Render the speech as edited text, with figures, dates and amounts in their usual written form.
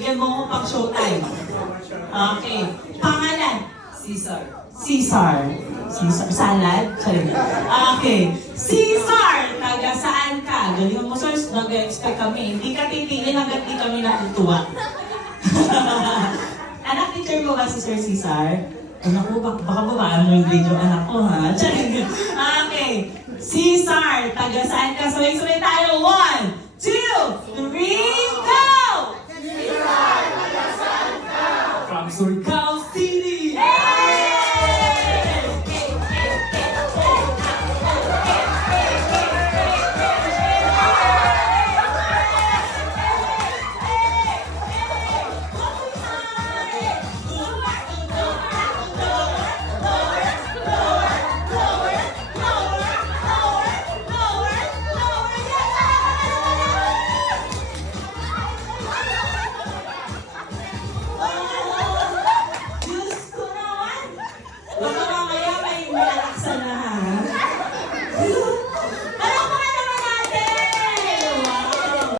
Bigyan mo ko pang showtime. Okay. Pangalan? Caesar. Caesar. Caesar. Salad? Sorry. Okay. Caesar! Taga saan ka? Galingan mo, sir. Nag-expect kami. Hindi ka titingin hanggang di kami natutuwa. Anak, teacher mo ba si Sir Caesar? Anak ko, baka babaan mo yung grade yung anak ko, ha? Okay. Caesar! Taga saan ka? Sabay-sabay tayo. 1, 2, 3, go! From Surigao,